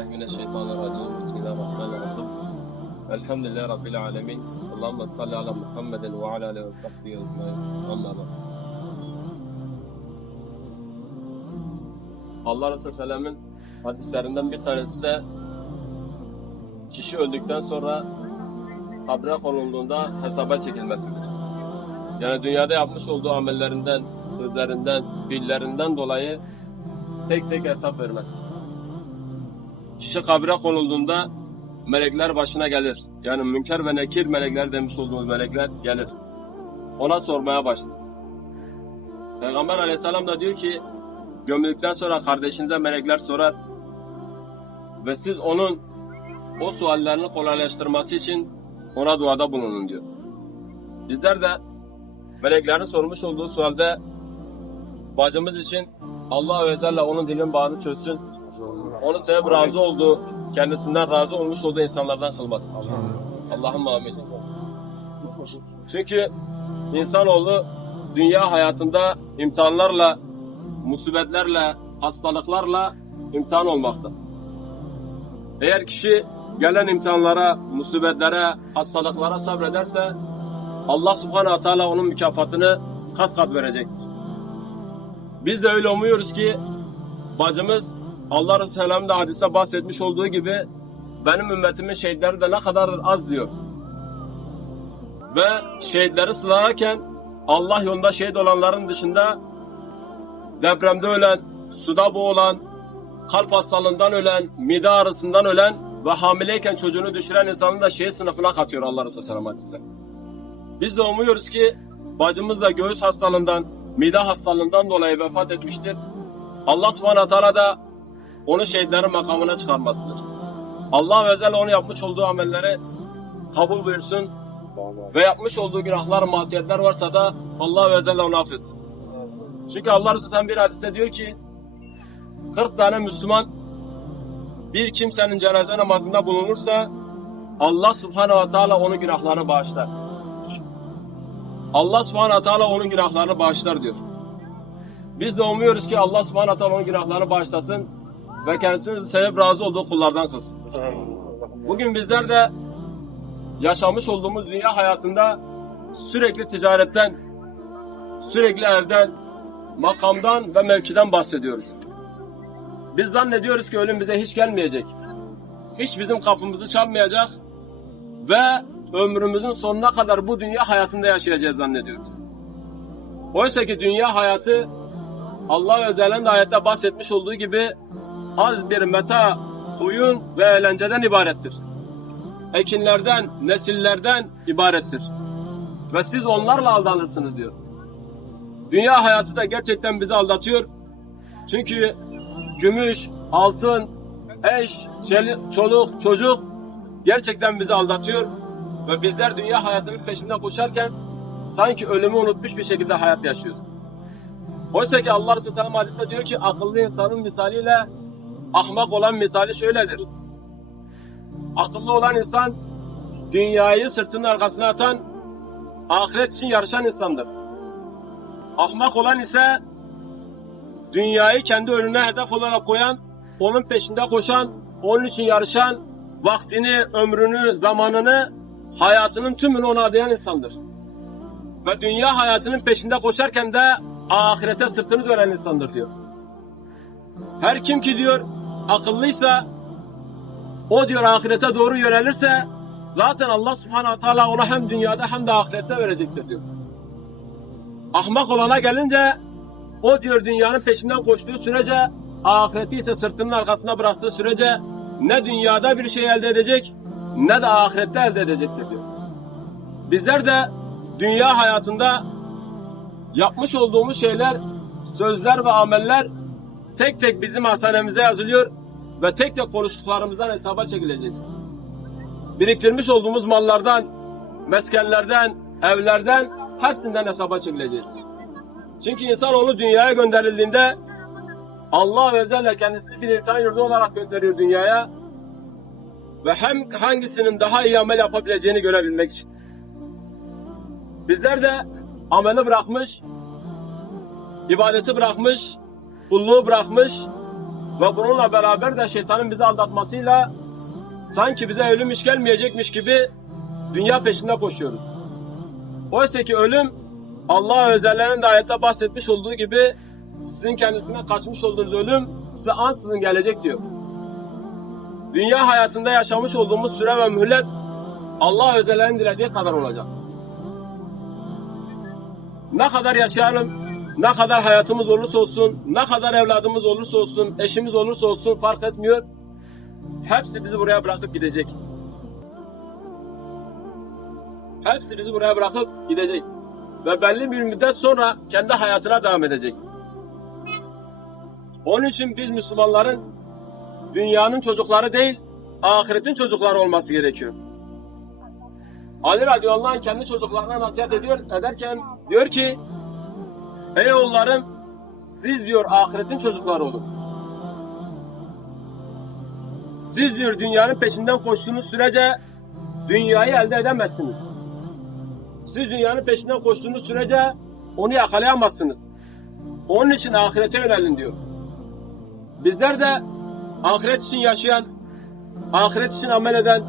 billahi mineşşeytanirracim. Bismillahirrahmanirrahim. Elhamdülillahi Rabbil alemin. Allahümme salli ala Muhammeden ve ala aleyhi ve sahbihi ecmaîn. Amma ba'd. Allah Resulü Selam'ın hadislerinden bir tanesi de kişi öldükten sonra kabre konulduğunda hesaba çekilmesidir. Yani dünyada yapmış olduğu amellerinden, sözlerinden, dillerinden dolayı tek tek hesap vermesidir. Kişi kabre konulduğunda melekler başına gelir. Yani münker ve nekir melekler demiş olduğumuz melekler gelir. Ona sormaya başlar. Peygamber aleyhisselam da diyor ki gömüldükten sonra kardeşinize melekler sorar ve siz onun o suallerini kolaylaştırması için ona duada bulunun diyor. Bizler de meleklerin sormuş olduğu sualde bacımız için Allah ve Celle onun dilin bağını çözsün. Onu sevip razı olduğu, kendisinden razı olmuş olduğu insanlardan kılmasın. Allah'ım amin. Çünkü insanoğlu dünya hayatında imtihanlarla, musibetlerle, hastalıklarla imtihan olmakta. Eğer kişi gelen imtihanlara, musibetlere, hastalıklara sabrederse Allah subhanahu wa ta'ala onun mükafatını kat kat verecek. Biz de öyle umuyoruz ki bacımız Allah Resulü Selam da hadiste bahsetmiş olduğu gibi benim ümmetimin şehitleri de ne kadar az diyor. Ve şehitleri sıralarken Allah yolunda şehit olanların dışında depremde ölen, suda boğulan, kalp hastalığından ölen, mide ağrısından ölen ve hamileyken çocuğunu düşüren insanı da şehit sınıfına katıyor Allah Resulü Selam hadiste. Biz de umuyoruz ki bacımız da göğüs hastalığından, mide hastalığından dolayı vefat etmiştir. Allah subhanahu teala da onu şehitlerin makamına çıkarmasıdır. Allah ve onu yapmış olduğu amelleri kabul buyursun ve yapmış olduğu günahlar, masiyetler varsa da Allah ve Celle onu affetsin. Çünkü Allah Resulü bir hadiste diyor ki 40 tane Müslüman bir kimsenin cenaze namazında bulunursa Allah subhanahu ve teala onun günahlarını bağışlar. Allah subhanahu wa ta'ala onun günahlarını bağışlar diyor. Biz de umuyoruz ki Allah subhanahu wa ta'ala onun günahlarını bağışlasın ve kendisini sevip razı olduğu kullardan kılsın. Bugün bizler de yaşamış olduğumuz dünya hayatında sürekli ticaretten, sürekli evden, makamdan ve mevkiden bahsediyoruz. Biz zannediyoruz ki ölüm bize hiç gelmeyecek. Hiç bizim kapımızı çalmayacak ve ömrümüzün sonuna kadar bu dünya hayatında yaşayacağız zannediyoruz. Oysa ki dünya hayatı Allah ve Celle'nin de ayette bahsetmiş olduğu gibi az bir meta, oyun ve eğlenceden ibarettir. Ekinlerden, nesillerden ibarettir. Ve siz onlarla aldanırsınız diyor. Dünya hayatı da gerçekten bizi aldatıyor. Çünkü gümüş, altın, eş, çeli- çoluk, çocuk gerçekten bizi aldatıyor. Ve bizler dünya hayatının peşinde koşarken sanki ölümü unutmuş bir şekilde hayat yaşıyoruz. Oysa ki Allah Resulü Sallallahu Aleyhi ve Sellem diyor ki akıllı insanın misaliyle ahmak olan misali şöyledir. Akıllı olan insan dünyayı sırtının arkasına atan ahiret için yarışan insandır. Ahmak olan ise dünyayı kendi önüne hedef olarak koyan, onun peşinde koşan, onun için yarışan, vaktini, ömrünü, zamanını hayatının tümünü ona adayan insandır. Ve dünya hayatının peşinde koşarken de ahirete sırtını dönen insandır diyor. Her kim ki diyor akıllıysa o diyor ahirete doğru yönelirse zaten Allah subhanahu teala ona hem dünyada hem de ahirette verecektir diyor. Ahmak olana gelince o diyor dünyanın peşinden koştuğu sürece ahireti ise sırtının arkasına bıraktığı sürece ne dünyada bir şey elde edecek ne de ahirette elde edecektir diyor. Bizler de dünya hayatında yapmış olduğumuz şeyler, sözler ve ameller tek tek bizim hasanemize yazılıyor ve tek tek konuştuklarımızdan hesaba çekileceğiz. Biriktirmiş olduğumuz mallardan, meskenlerden, evlerden hepsinden hesaba çekileceğiz. Çünkü insanoğlu dünyaya gönderildiğinde Allah ve Celle kendisini bir imtihan yurdu olarak gönderiyor dünyaya ve hem hangisinin daha iyi amel yapabileceğini görebilmek için. Bizler de ameli bırakmış, ibadeti bırakmış, kulluğu bırakmış ve bununla beraber de şeytanın bizi aldatmasıyla sanki bize ölüm hiç gelmeyecekmiş gibi dünya peşinde koşuyoruz. Oysa ki ölüm Allah özellerinin de ayette bahsetmiş olduğu gibi sizin kendisinden kaçmış olduğunuz ölüm size ansızın gelecek diyor. Dünya hayatında yaşamış olduğumuz süre ve mühlet Allah özellerinin dilediği kadar olacak. Ne kadar yaşayalım, ne kadar hayatımız olursa olsun, ne kadar evladımız olursa olsun, eşimiz olursa olsun fark etmiyor. Hepsi bizi buraya bırakıp gidecek. Hepsi bizi buraya bırakıp gidecek. Ve belli bir müddet sonra kendi hayatına devam edecek. Onun için biz Müslümanların dünyanın çocukları değil, ahiretin çocukları olması gerekiyor. Ali radıyallahu anh kendi çocuklarına nasihat ediyor, ederken diyor ki Ey oğullarım siz diyor ahiretin çocukları olun. Siz diyor dünyanın peşinden koştuğunuz sürece dünyayı elde edemezsiniz. Siz dünyanın peşinden koştuğunuz sürece onu yakalayamazsınız. Onun için ahirete yönelin diyor. Bizler de ahiret için yaşayan, ahiret için amel eden,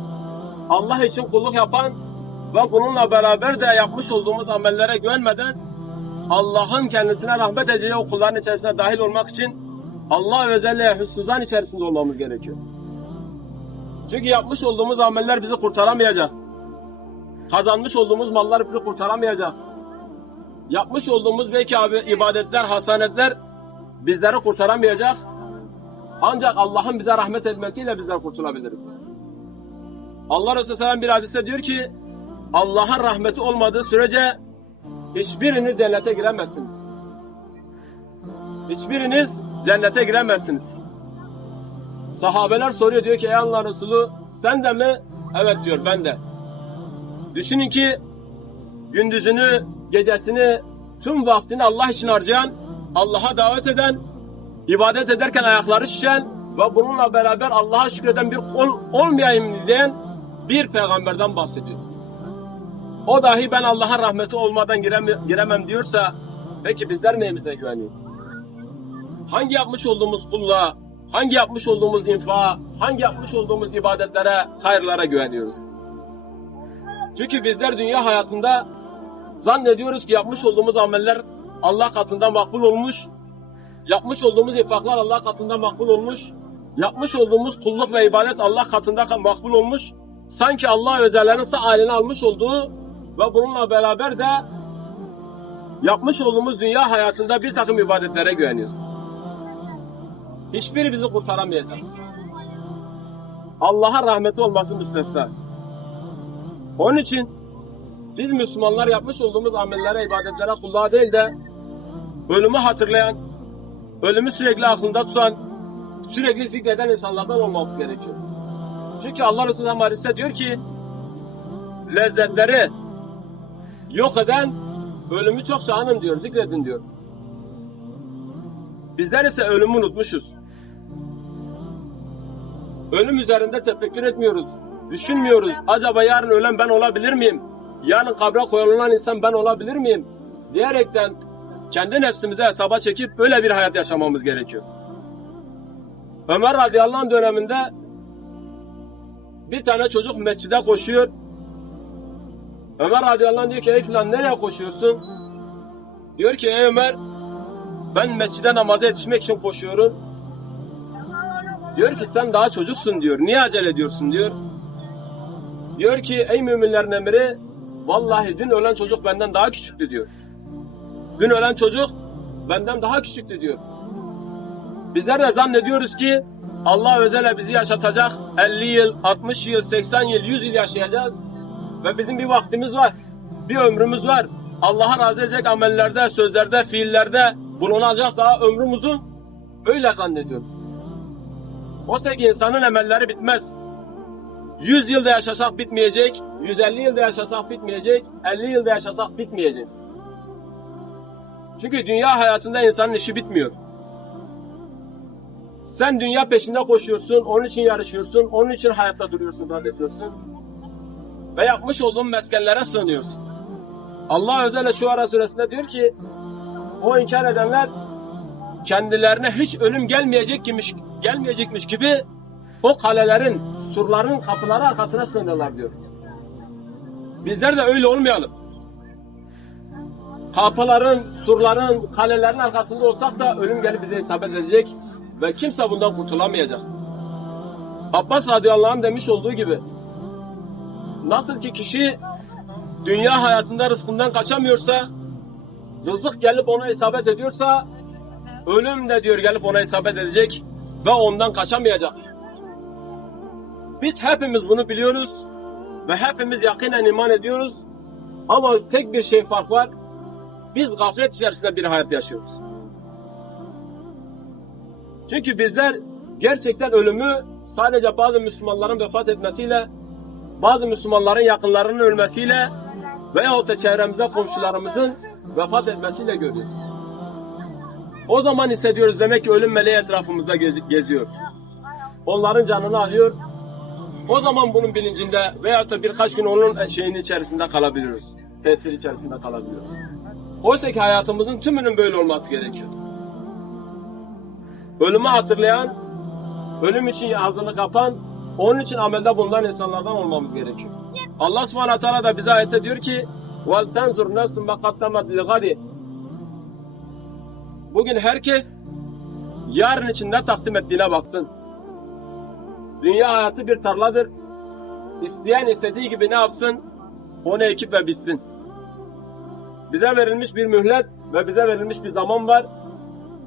Allah için kulluk yapan ve bununla beraber de yapmış olduğumuz amellere güvenmeden Allah'ın kendisine rahmet edeceği o kulların içerisine dahil olmak için Allah özelliğe hüsnüzan içerisinde olmamız gerekiyor. Çünkü yapmış olduğumuz ameller bizi kurtaramayacak. Kazanmış olduğumuz mallar bizi kurtaramayacak. Yapmış olduğumuz belki abi ibadetler, hasanetler bizleri kurtaramayacak. Ancak Allah'ın bize rahmet etmesiyle bizler kurtulabiliriz. Allah Resulü Sellem bir hadiste diyor ki Allah'ın rahmeti olmadığı sürece hiçbiriniz cennete giremezsiniz. Hiçbiriniz cennete giremezsiniz. Sahabeler soruyor diyor ki ey Allah Resulü sen de mi? Evet diyor ben de. Düşünün ki gündüzünü, gecesini, tüm vaktini Allah için harcayan, Allah'a davet eden, ibadet ederken ayakları şişen ve bununla beraber Allah'a şükreden bir kul olmayayım diyen bir peygamberden bahsediyoruz. O dahi ben Allah'a rahmeti olmadan girem- giremem diyorsa peki bizler neyimize güveniyoruz? Hangi yapmış olduğumuz kulluğa, hangi yapmış olduğumuz infağa, hangi yapmış olduğumuz ibadetlere, hayırlara güveniyoruz? Çünkü bizler dünya hayatında zannediyoruz ki yapmış olduğumuz ameller Allah katında makbul olmuş, yapmış olduğumuz infaklar Allah katında makbul olmuş, yapmış olduğumuz kulluk ve ibadet Allah katında makbul olmuş, sanki Allah özellerini sağ haline almış olduğu ve bununla beraber de yapmış olduğumuz dünya hayatında bir takım ibadetlere güveniyoruz. Hiçbiri bizi kurtaramayacak. Allah'a rahmeti olması müstesna. Onun için biz Müslümanlar yapmış olduğumuz amellere, ibadetlere, kulluğa değil de ölümü hatırlayan, ölümü sürekli aklında tutan, sürekli zikreden insanlardan olmamız gerekiyor. Çünkü Allah Resulü hadiste diyor ki lezzetleri yok eden ölümü çok anın diyor, zikredin diyor. Bizler ise ölümü unutmuşuz. Ölüm üzerinde tefekkür etmiyoruz. Düşünmüyoruz. Acaba yarın ölen ben olabilir miyim? Yarın kabre koyulan insan ben olabilir miyim? Diyerekten kendi nefsimize hesaba çekip böyle bir hayat yaşamamız gerekiyor. Ömer radıyallahu anh döneminde bir tane çocuk mescide koşuyor. Ömer radıyallahu anh diyor ki ey filan nereye koşuyorsun? Diyor ki ey Ömer ben mescide namaza yetişmek için koşuyorum. Diyor ki sen daha çocuksun diyor. Niye acele ediyorsun diyor. Diyor ki ey müminlerin emri vallahi dün ölen çocuk benden daha küçüktü diyor. Dün ölen çocuk benden daha küçüktü diyor. Bizler de zannediyoruz ki Allah özele bizi yaşatacak. 50 yıl, 60 yıl, 80 yıl, 100 yıl yaşayacağız. Ve bizim bir vaktimiz var. Bir ömrümüz var. Allah'a razı edecek amellerde, sözlerde, fiillerde bulunacak daha ömrümüzün öyle zannediyoruz. Oysa ki insanın emelleri bitmez. 100 yılda yaşasak bitmeyecek, 150 yılda yaşasak bitmeyecek, 50 yılda yaşasak bitmeyecek. Çünkü dünya hayatında insanın işi bitmiyor. Sen dünya peşinde koşuyorsun, onun için yarışıyorsun, onun için hayatta duruyorsun zannediyorsun. Ve yapmış olduğun meskenlere sığınıyorsun. Allah özellikle şu ara suresinde diyor ki, o inkar edenler kendilerine hiç ölüm gelmeyecekmiş, gelmeyecekmiş gibi o kalelerin, surların kapıları arkasına sığınırlar diyor. Bizler de öyle olmayalım. Kapıların, surların, kalelerin arkasında olsak da ölüm gelip bize isabet edecek ve kimse bundan kurtulamayacak. Abbas radıyallahu anh demiş olduğu gibi nasıl ki kişi dünya hayatında rızkından kaçamıyorsa rızık gelip ona isabet ediyorsa ölüm de diyor gelip ona isabet edecek ve ondan kaçamayacak. Biz hepimiz bunu biliyoruz ve hepimiz yakinen iman ediyoruz. Ama tek bir şey fark var. Biz gaflet içerisinde bir hayat yaşıyoruz. Çünkü bizler gerçekten ölümü sadece bazı Müslümanların vefat etmesiyle, bazı Müslümanların yakınlarının ölmesiyle veyahut da çevremizde komşularımızın vefat etmesiyle görüyoruz. O zaman hissediyoruz demek ki ölüm meleği etrafımızda gezi- geziyor. Onların canını alıyor. O zaman bunun bilincinde veyahut da birkaç gün onun şeyin içerisinde kalabiliyoruz. Tesir içerisinde kalabiliyoruz. Oysa ki hayatımızın tümünün böyle olması gerekiyor. Ölümü hatırlayan, ölüm için ağzını kapan, onun için amelde bulunan insanlardan olmamız gerekiyor. Allah subhanahu teala da bize ayette diyor ki وَلْتَنْزُرْ نَفْسٌ مَقَدَّمَتْ لِغَدِ Bugün herkes yarın için ne takdim ettiğine baksın. Dünya hayatı bir tarladır. İsteyen istediği gibi ne yapsın? Onu ekip ve bitsin. Bize verilmiş bir mühlet ve bize verilmiş bir zaman var.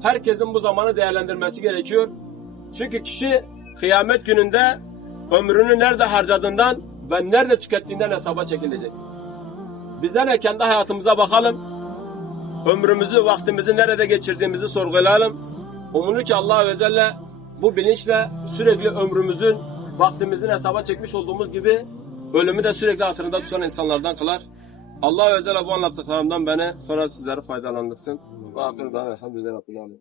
Herkesin bu zamanı değerlendirmesi gerekiyor. Çünkü kişi kıyamet gününde ömrünü nerede harcadığından ve nerede tükettiğinden hesaba çekilecek. Bizler de kendi hayatımıza bakalım. Ömrümüzü, vaktimizi nerede geçirdiğimizi sorgulayalım. Umulur ki Allah ve Celle bu bilinçle sürekli ömrümüzün, vaktimizin hesaba çekmiş olduğumuz gibi ölümü de sürekli hatırında tutan insanlardan kılar. Allah ve Celle bu anlattıklarımdan beni sonra sizleri faydalandırsın. Ve rabbil alemin.